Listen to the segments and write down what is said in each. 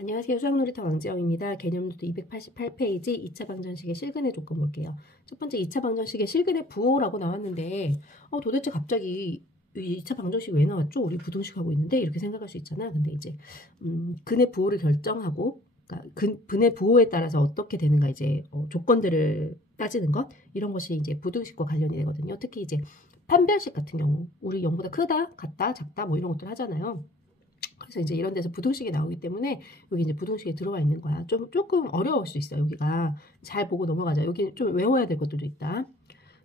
안녕하세요. 수학놀이터 왕지영입니다. 개념노트 288페이지 2차 방정식의 실근의 조건 볼게요. 첫 번째 2차 방정식의 실근의 부호라고 나왔는데 도대체 갑자기 이 2차 방정식 왜 나왔죠? 우리 부등식 하고 있는데 이렇게 생각할 수 있잖아. 근데 이제 근의 부호를 결정하고 그러니까 근의 부호에 따라서 어떻게 되는가 이제 조건들을 따지는 것 이런 것이 이제 부등식과 관련이 되거든요. 특히 이제 판별식 같은 경우 우리 0보다 크다, 같다, 작다 뭐 이런 것들 하잖아요. 그래서 이제 이런 데서 부등식이 나오기 때문에 여기 이제 부등식에 들어와 있는 거야. 조금 어려울 수 있어요. 여기가 잘 보고 넘어가자. 여기 좀 외워야 될 것들도 있다.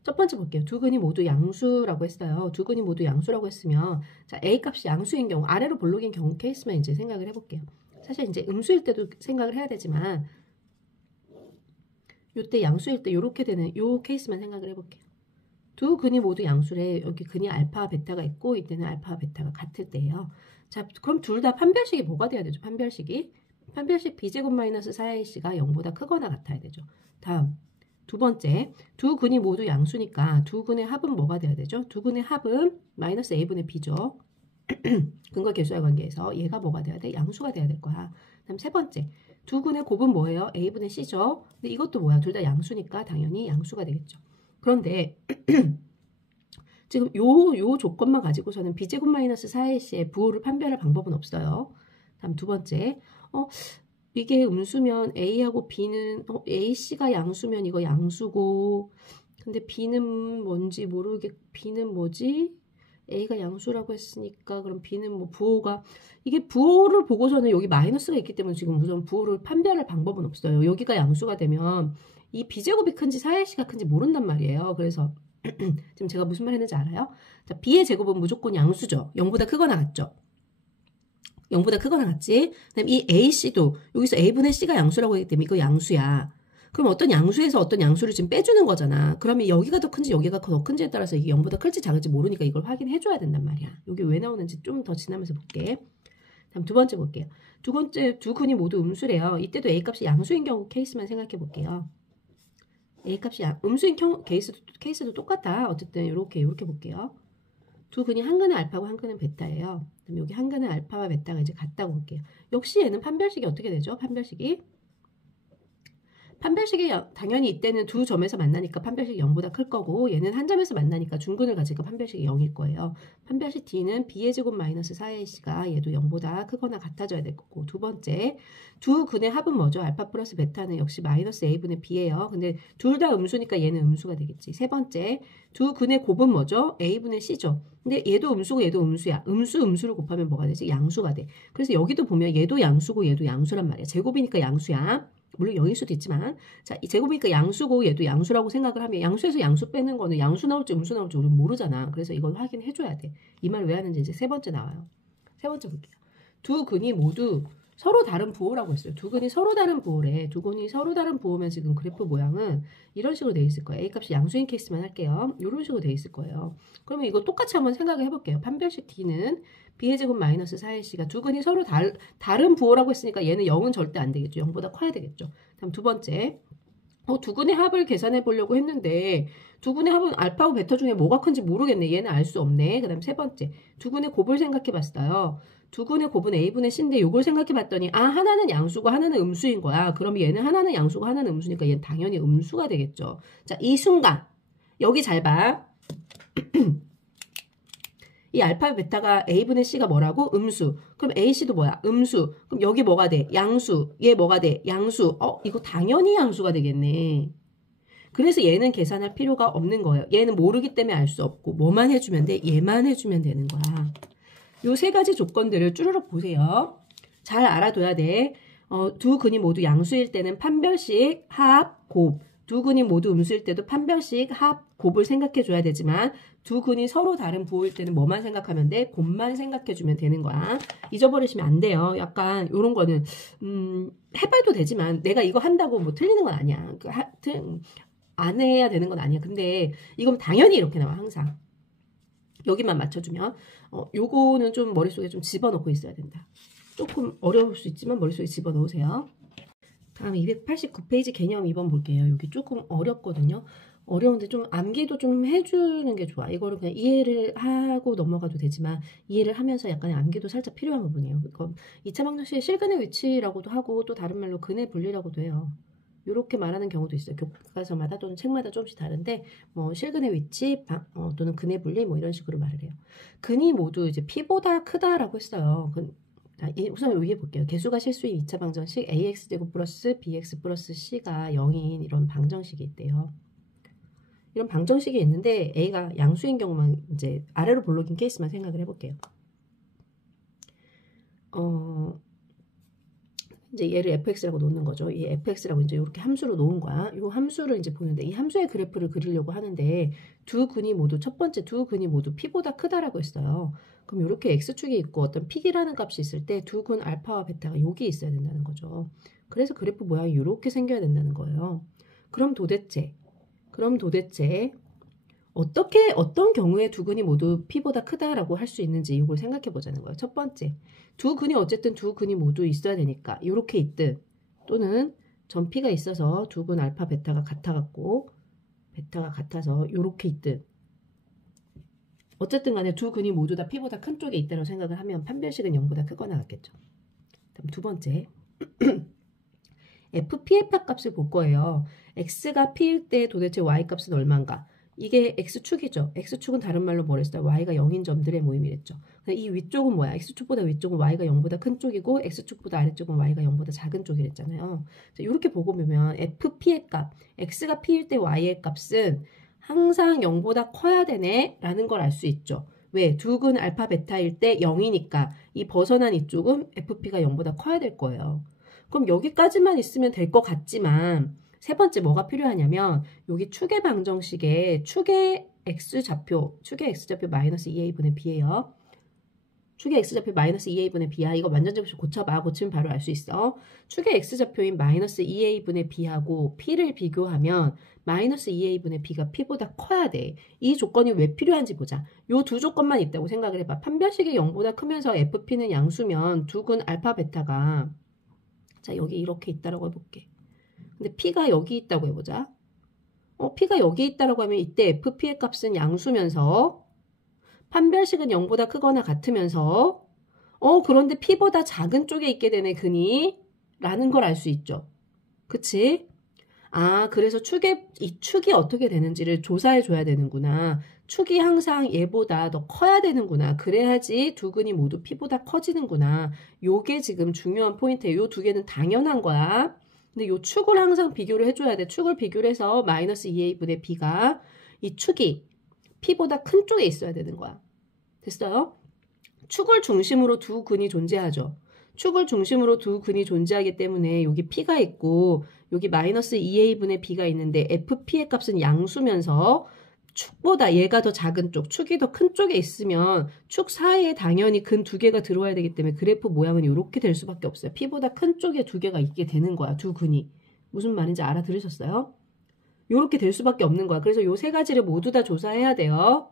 첫 번째 볼게요. 두 근이 모두 양수라고 했어요. 두 근이 모두 양수라고 했으면 자 A 값이 양수인 경우 아래로 볼록인 경우 케이스만 이제 생각을 해볼게요. 사실 이제 음수일 때도 생각을 해야 되지만 요때 양수일 때 요렇게 되는 요 케이스만 생각을 해볼게요. 두 근이 모두 양수래. 여기 근이 알파와 베타가 있고 이때는 알파와 베타가 같을 때예요. 자, 그럼 둘 다 판별식이 뭐가 돼야 되죠? 판별식 b제곱 마이너스 4ac가 0보다 크거나 같아야 되죠. 다음 두 번째, 두 근이 모두 양수니까 두 근의 합은 뭐가 돼야 되죠? 두 근의 합은 마이너스 a분의 b죠. 근거 계수와 관계에서 얘가 뭐가 돼야 돼? 양수가 돼야 될 거야. 다음 세 번째, 두 근의 곱은 뭐예요? a분의 c죠. 근데 이것도 뭐야? 둘 다 양수니까 당연히 양수가 되겠죠. 그런데 지금 요 조건만 가지고서는 b제곱 마이너스 4ac의 부호를 판별할 방법은 없어요. 다음 두 번째, 이게 음수면 a하고 b는 ac가 양수면 이거 양수고 근데 b는 뭔지 b는 뭐지? a가 양수라고 했으니까 그럼 b는 뭐 부호가 이게 부호를 보고서는 여기 마이너스가 있기 때문에 지금 우선 부호를 판별할 방법은 없어요. 여기가 양수가 되면 이 b제곱이 큰지 4ac가 큰지 모른단 말이에요. 그래서 지금 제가 무슨 말 했는지 알아요? 자, b의 제곱은 무조건 양수죠. 0보다 크거나 같죠? 0보다 크거나 같지? 그다음 이 ac도 여기서 a분의 c가 양수라고 하기 때문에 이거 양수야. 그럼 어떤 양수에서 어떤 양수를 지금 빼주는 거잖아. 그러면 여기가 더 큰지 여기가 더 큰지에 따라서 이게 0보다 클지 작을지 모르니까 이걸 확인해줘야 된단 말이야. 여기 왜 나오는지 좀 더 지나면서 볼게. 다음 두 번째 볼게요. 두 번째 두 근이 모두 음수래요. 이때도 a값이 양수인 경우 케이스만 생각해 볼게요. a값이 음수인 케이스도 똑같아. 어쨌든 이렇게 볼게요. 두 근이 한 근은 알파고 한 근은 베타예요. 그럼 여기 한 근은 알파와 베타가 이제 같다고 볼게요. 역시 얘는 판별식이 어떻게 되죠? 판별식이 당연히 이때는 두 점에서 만나니까 판별식이 0보다 클 거고 얘는 한 점에서 만나니까 중근을 가지니까 판별식이 0일 거예요. 판별식 D는 B의 제곱 마이너스 4Ac가 얘도 0보다 크거나 같아져야 될 거고 두 번째 두 근의 합은 뭐죠? 알파 플러스 베타는 역시 마이너스 A분의 B예요. 근데 둘 다 음수니까 얘는 음수가 되겠지. 세 번째 두 근의 곱은 뭐죠? A분의 C죠. 근데 얘도 음수고 얘도 음수야. 음수를 곱하면 뭐가 되지? 양수가 돼. 그래서 여기도 보면 얘도 양수고 얘도 양수란 말이야. 제곱이니까 양수야. 물론 0일 수도 있지만 자, 이 제곱이니까 양수고 얘도 양수라고 생각을 하면 양수에서 양수 빼는 거는 양수 나올지 음수 나올지 우리는 모르잖아. 그래서 이걸 확인해 줘야 돼. 이 말 왜 하는지 이제 세 번째 나와요. 세 번째 볼게요. 두 근이 모두 서로 다른 부호라고 했어요. 두 근이 서로 다른 부호래. 두 근이 서로 다른 부호면 지금 그래프 모양은 이런 식으로 돼 있을 거예요. A값이 양수인 케이스만 할게요. 이런 식으로 돼 있을 거예요. 그러면 이거 똑같이 한번 생각을 해볼게요. 판별식 D는 B의 제곱 마이너스 4ac가 두 근이 서로 다른 부호라고 했으니까 얘는 0은 절대 안 되겠죠. 0보다 커야 되겠죠. 다음 두 번째. 두 근의 합을 계산해 보려고 했는데 두 근의 합은 알파하고 베타 중에 뭐가 큰지 모르겠네. 얘는 알 수 없네. 그 다음 세 번째. 두 근의 곱을 생각해 봤어요. 두 근의 곱은 A분의 C인데 이걸 생각해 봤더니 하나는 양수고 하나는 음수인 거야. 그럼 얘는 하나는 양수고 하나는 음수니까 얘는 당연히 음수가 되겠죠. 자, 이 순간 여기 잘 봐. 이 알파 베타가 A분의 C가 뭐라고? 음수. 그럼 AC도 뭐야? 음수. 그럼 여기 뭐가 돼? 양수. 얘 뭐가 돼? 양수. 이거 당연히 양수가 되겠네. 그래서 얘는 계산할 필요가 없는 거예요. 얘는 모르기 때문에 알 수 없고 뭐만 해주면 돼? 얘만 해주면 되는 거야. 요 세 가지 조건들을 쭈르륵 보세요. 잘 알아둬야 돼. 두 근이 모두 양수일 때는 판별식, 합, 곱. 두 근이 모두 음수일 때도 판별식, 합, 곱을 생각해 줘야 되지만 두 근이 서로 다른 부호일 때는 뭐만 생각하면 돼? 곱만 생각해 주면 되는 거야. 잊어버리시면 안 돼요. 약간 요런 거는 해봐도 되지만 내가 이거 한다고 뭐 틀리는 건 아니야. 하여튼 안 해야 되는 건 아니야. 근데 이건 당연히 이렇게 나와 항상. 여기만 맞춰주면 요거는 좀 머릿속에 좀 집어넣고 있어야 된다. 조금 어려울 수 있지만 머릿속에 집어넣으세요. 다음 289페이지 개념 2번 볼게요. 여기 조금 어렵거든요. 어려운데 좀 암기도 좀 해주는 게 좋아. 이거를 그냥 이해를 하고 넘어가도 되지만 이해를 하면서 약간의 암기도 살짝 필요한 부분이에요. 그럼 2차 방정식의 실근의 위치라고도 하고 또 다른 말로 근의 분리라고도 해요. 이렇게 말하는 경우도 있어요. 교과서마다 또는 책마다 조금씩 다른데 뭐 실근의 위치 또는 근의 분리 뭐 이런 식으로 말을 해요. 근이 모두 이제 P보다 크다라고 했어요. 자, 우선 위에 볼게요. 개수가 실수인 2차 방정식 AX제곱 플러스 BX 플러스 C가 0인 이런 방정식이 있대요. 이런 방정식이 있는데 A가 양수인 경우만 이제 아래로 볼록인 케이스만 생각을 해볼게요. 이제 얘를 fx라고 놓는 거죠. 이 fx라고 이제 이렇게 함수로 놓은 거야. 이 함수를 이제 보는데 이 함수의 그래프를 그리려고 하는데 두 근이 모두 첫 번째 두 근이 모두 p보다 크다라고 했어요. 그럼 이렇게 x축이 있고 어떤 p라는 값이 있을 때 두 근 알파와 베타가 여기 있어야 된다는 거죠. 그래서 그래프 모양이 이렇게 생겨야 된다는 거예요. 그럼 도대체 어떤 경우에 두 근이 모두 P보다 크다라고 할 수 있는지 이걸 생각해 보자는 거예요. 첫 번째, 두 근이 어쨌든 두 근이 모두 있어야 되니까 이렇게 있든 또는 전 P가 있어서 두 근 알파 베타가 같아갖고 베타가 같아서 이렇게 있든 어쨌든 간에 두 근이 모두 다 P보다 큰 쪽에 있다고 생각을 하면 판별식은 0보다 크거나 같겠죠. 다음 두 번째 FPF 값을 볼 거예요. X가 P일 때 도대체 Y 값은 얼마인가? 이게 X축이죠. X축은 다른 말로 뭐랬어요? Y가 0인 점들의 모임이랬죠. 이 위쪽은 뭐야? X축보다 위쪽은 Y가 0보다 큰 쪽이고 X축보다 아래쪽은 Y가 0보다 작은 쪽이랬잖아요. 이렇게 보고 보면 FP의 값, X가 P일 때 Y의 값은 항상 0보다 커야 되네 라는 걸 알 수 있죠. 왜? 두 근 알파 베타일 때 0이니까 이 벗어난 이쪽은 FP가 0보다 커야 될 거예요. 그럼 여기까지만 있으면 될 것 같지만 세 번째 뭐가 필요하냐면 여기 축의 방정식에 축의 x좌표 마이너스 2a분의 b예요. 축의 x좌표 마이너스 2a분의 b야. 이거 완전제곱식 고쳐봐. 고치면 바로 알 수 있어. 축의 x좌표인 마이너스 2a분의 b하고 p를 비교하면 마이너스 2a분의 b가 p보다 커야 돼. 이 조건이 왜 필요한지 보자. 요 두 조건만 있다고 생각을 해봐. 판별식이 0보다 크면서 fp는 양수면 두 근 알파 베타가 자 여기 이렇게 있다라고 해볼게. 근데 P가 여기 있다고 해보자. P가 여기 있다라고 하면 이때 FP의 값은 양수면서 판별식은 0보다 크거나 같으면서 그런데 P보다 작은 쪽에 있게 되네 근이 라는 걸 알 수 있죠. 그치? 그래서 이 축이 어떻게 되는지를 조사해 줘야 되는구나. 축이 항상 얘보다 더 커야 되는구나. 그래야지 두 근이 모두 P보다 커지는구나. 요게 지금 중요한 포인트예요. 요 두 개는 당연한 거야. 근데 요 축을 항상 비교를 해줘야 돼. 축을 비교를 해서 마이너스 2a분의 b가 이 축이 P보다 큰 쪽에 있어야 되는 거야. 됐어요? 축을 중심으로 두 근이 존재하죠. 축을 중심으로 두 근이 존재하기 때문에 여기 P가 있고 여기 마이너스 2a분의 b가 있는데 FP의 값은 양수면서 축보다 얘가 더 작은 쪽, 축이 더 큰 쪽에 있으면 축 사이에 당연히 근 두 개가 들어와야 되기 때문에 그래프 모양은 이렇게 될 수밖에 없어요. P보다 큰 쪽에 두 개가 있게 되는 거야. 두 근이. 무슨 말인지 알아들으셨어요? 이렇게 될 수밖에 없는 거야. 그래서 요 세 가지를 모두 다 조사해야 돼요.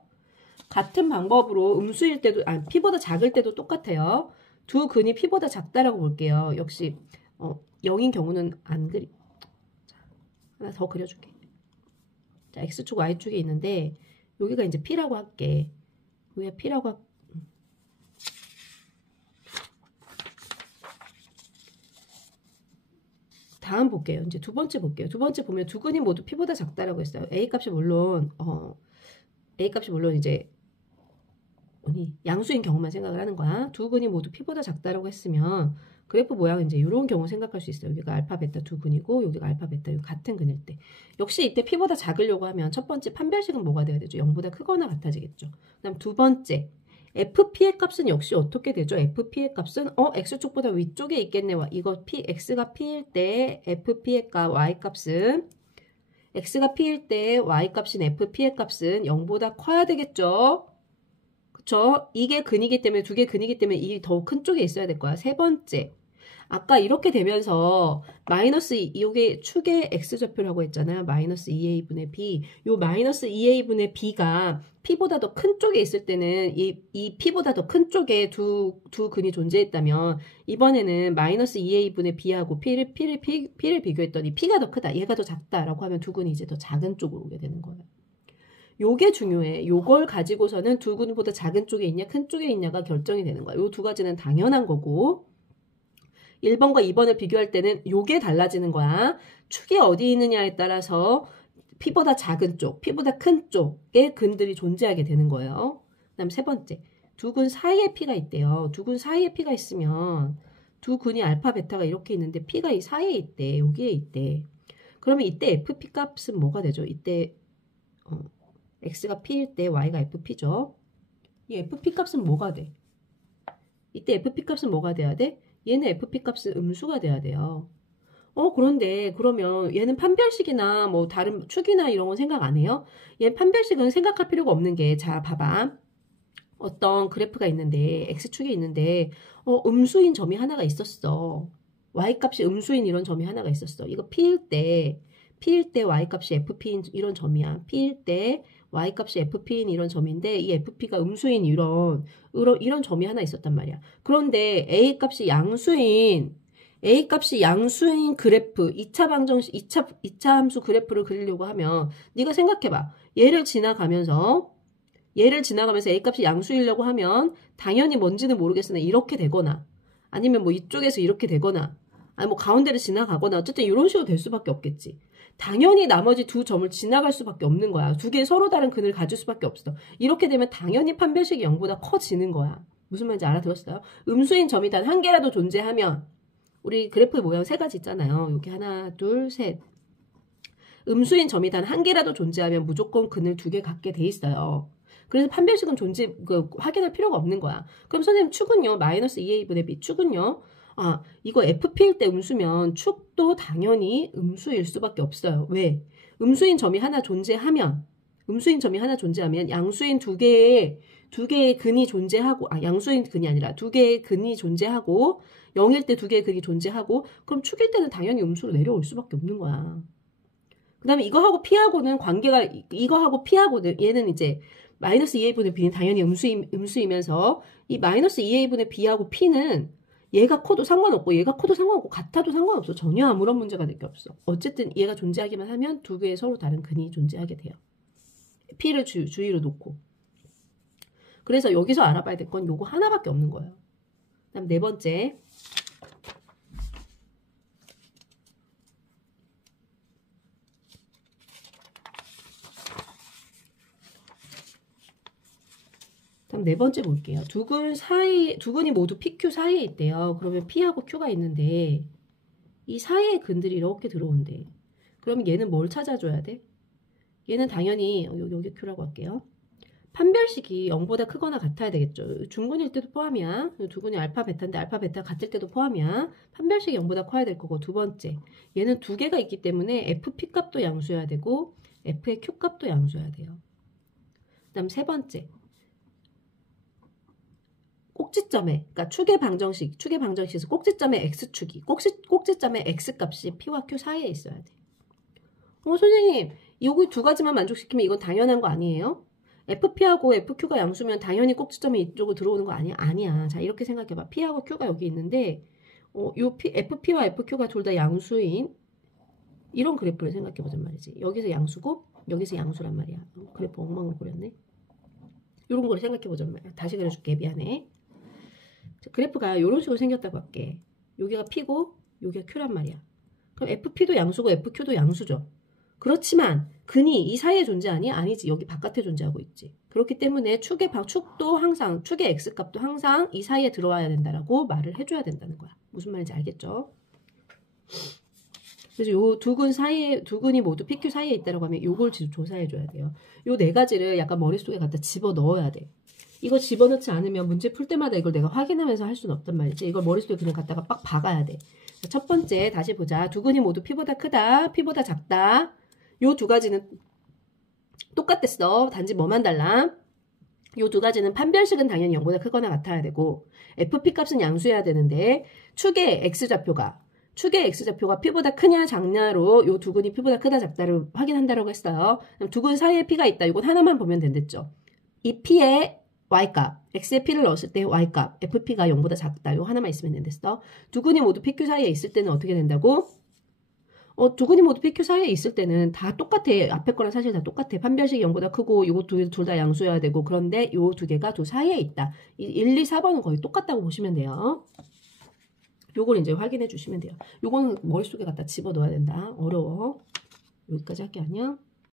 같은 방법으로 음수일 때도 P보다 작을 때도 똑같아요. 두 근이 P보다 작다라고 볼게요. 역시 0인 경우는 안 그리. 자, 하나 더 그려줄게. 자, X축, Y축이 있는데 여기가 이제 P라고 할게. 여기가 P라고 다음 볼게요. 이제 두 번째 볼게요. 두 번째 보면 두 근이 모두 P보다 작다라고 했어요. A값이 물론 이제 양수인 경우만 생각을 하는 거야. 두 근이 모두 P보다 작다라고 했으면 그래프 모양은 이제 이런 경우 생각할 수 있어요. 여기가 알파 베타 두 근이고 여기가 알파 베타 같은 근일 때. 역시 이때 P보다 작으려고 하면 첫 번째 판별식은 뭐가 돼야 되죠? 0보다 크거나 같아지겠죠. 그다음 두 번째 FP의 값은 역시 어떻게 되죠? FP의 값은 X축보다 위쪽에 있겠네. 이거 X가 P일 때 FP의 값, Y값은 X가 P일 때 Y값인 FP의 값은 0보다 커야 되겠죠? 그쵸? 이게 근이기 때문에 두 개 근이기 때문에 이 더 큰 쪽에 있어야 될 거야. 세 번째. 아까 이렇게 되면서 마이너스 이게 축의 x좌표라고 했잖아요. 마이너스 2a분의 b. 요 마이너스 2a분의 b가 P보다 더 큰 쪽에 있을 때는 이 P보다 더 큰 쪽에 두 근이 존재했다면 이번에는 마이너스 2A분의 B하고 P를 비교했더니 P가 더 크다. 얘가 더 작다라고 하면 두 근이 이제 더 작은 쪽으로 오게 되는 거예요. 요게 중요해. 요걸 가지고서는 두 근보다 작은 쪽에 있냐 큰 쪽에 있냐가 결정이 되는 거야. 요 두 가지는 당연한 거고 1번과 2번을 비교할 때는 요게 달라지는 거야. 축이 어디 있느냐에 따라서 P보다 작은 쪽, P보다 큰 쪽에 근들이 존재하게 되는 거예요. 그 다음 세 번째, 두 근 사이에 P가 있대요. 두 근 사이에 P가 있으면 두 근이 알파, 베타가 이렇게 있는데 P가 이 사이에 있대. 여기에 있대. 그러면 이때 FP 값은 뭐가 되죠? 이때 X가 P일 때 Y가 FP죠. 이 FP 값은 뭐가 돼? 이때 FP 값은 뭐가 돼야 돼? 얘는 FP 값은 음수가 돼야 돼요. 그런데 그러면 얘는 판별식이나 뭐 다른 축이나 이런 건 생각 안 해요? 얘 판별식은 생각할 필요가 없는 게, 자, 봐봐. 어떤 그래프가 있는데, X축이 있는데, 음수인 점이 하나가 있었어. Y값이 음수인 이런 점이 하나가 있었어. 이거 P일 때 Y값이 FP인 이런 점이야. P일 때 Y값이 FP인 이런 점인데, 이 FP가 음수인 이런 점이 하나 있었단 말이야. 그런데 A값이 양수인 그래프, 2차 함수 그래프를 그리려고 하면 네가 생각해봐. 얘를 지나가면서 A값이 양수이려고 하면 당연히 뭔지는 모르겠으나 이렇게 되거나 아니면 뭐 이쪽에서 이렇게 되거나 아니 뭐 가운데를 지나가거나 어쨌든 이런 식으로 될 수밖에 없겠지. 당연히 나머지 두 점을 지나갈 수밖에 없는 거야. 두 개의 서로 다른 근을 가질 수밖에 없어. 이렇게 되면 당연히 판별식이 0보다 커지는 거야. 무슨 말인지 알아들었어요? 음수인 점이 단 한 개라도 존재하면 우리 그래프의 모양 세 가지 있잖아요. 여기 하나, 둘, 셋. 음수인 점이 단 한 개라도 존재하면 무조건 근을 두 개 갖게 돼 있어요. 그래서 판별식은 확인할 필요가 없는 거야. 그럼 선생님 축은요? 마이너스 2A분의 B 축은요? 이거 FP일 때 음수면 축도 당연히 음수일 수밖에 없어요. 왜? 음수인 점이 하나 존재하면 양수인 두 개의 근이 존재하고, 양수인 근이 아니라 두 개의 근이 존재하고 0일 때 두 개의 근이 존재하고 그럼 축일 때는 당연히 음수로 내려올 수밖에 없는 거야. 그 다음에 이거하고 P하고는 관계가, 이거하고 P하고는 얘는 이제 마이너스 2A분의 B는 당연히 음수이면서 이 마이너스 2A분의 B하고 P는 얘가 커도 상관없고 얘가 커도 상관없고 같아도 상관없어. 전혀 아무런 문제가 될 게 없어. 어쨌든 얘가 존재하기만 하면 두 개의 서로 다른 근이 존재하게 돼요. P를 주의로 놓고. 그래서 여기서 알아봐야 될 건 요거 하나밖에 없는 거예요. 그다음 네 번째. 다음 네 번째 볼게요. 두 근이 모두 PQ 사이에 있대요. 그러면 P하고 Q가 있는데 이 사이에 근들이 이렇게 들어온대. 그러면 얘는 뭘 찾아줘야 돼? 얘는 당연히 여기 Q라고 할게요. 판별식이 0보다 크거나 같아야 되겠죠. 중근일 때도 포함이야. 두 근이 알파, 베타인데 알파, 베타 같을 때도 포함이야. 판별식이 0보다 커야 될 거고. 두 번째, 얘는 두 개가 있기 때문에 FP 값도 양수여야 되고 F의 Q 값도 양수여야 돼요. 그 다음 세 번째, 꼭지점에, 그러니까 축의 방정식에서 꼭지점의 X축이, 꼭지점의 X값이 P와 Q 사이에 있어야 돼. 선생님, 여기 두 가지만 만족시키면 이건 당연한 거 아니에요? FP하고 FQ가 양수면 당연히 꼭지점이 이쪽으로 들어오는 거 아니야? 아니야. 자, 이렇게 생각해봐. P하고 Q가 여기 있는데, FP와 FQ가 둘 다 양수인 이런 그래프를 생각해보잔 말이지. 여기서 양수고, 여기서 양수란 말이야. 그래프 엉망을 그렸네. 이런 걸 생각해보잔 말이야. 다시 그려줄게. 미안해. 자, 그래프가 이런 식으로 생겼다고 할게. 여기가 P고, 여기가 Q란 말이야. 그럼 FP도 양수고 FQ도 양수죠. 그렇지만 근이 이 사이에 존재하니? 아니지. 여기 바깥에 존재하고 있지. 그렇기 때문에 축의 X값도 항상 이 사이에 들어와야 된다라고 말을 해줘야 된다는 거야. 무슨 말인지 알겠죠? 그래서 요 두 근이 모두 PQ 사이에 있다라고 하면 요걸 조사해줘야 돼요. 요 네 가지를 약간 머릿속에 갖다 집어넣어야 돼. 이거 집어넣지 않으면 문제 풀 때마다 이걸 내가 확인하면서 할 수는 없단 말이지. 이걸 머릿속에 그냥 갖다가 빡 박아야 돼. 첫 번째 다시 보자. 두 근이 모두 P보다 크다, P보다 작다. 요 두 가지는 똑같댔어. 단지 뭐만 달라? 요 두 가지는 판별식은 당연히 0보다 크거나 같아야 되고 FP 값은 양수해야 되는데 축의 X좌표가 P보다 크냐 작냐로 요 두 근이 P보다 크다 작다를 확인한다라고 했어요. 두 근 사이에 P가 있다. 이건 하나만 보면 된댔죠. 이 P의 Y값, X의 P를 넣었을 때 Y값, FP가 0보다 작다. 요 하나만 있으면 된댔어. 두 근이 모두 PQ 사이에 있을 때는 어떻게 된다고? 두 근이 모두 PQ 사이에 있을 때는 다 똑같아. 앞에 거랑 사실 다 똑같아. 판별식이 0보다 크고 요거 둘 다 양수여야 되고 그런데 요 두 개가 두 사이에 있다. 1, 2, 4번은 거의 똑같다고 보시면 돼요. 요걸 이제 확인해 주시면 돼요. 요거는 머릿속에 갖다 집어넣어야 된다. 어려워. 여기까지 할게 아니야?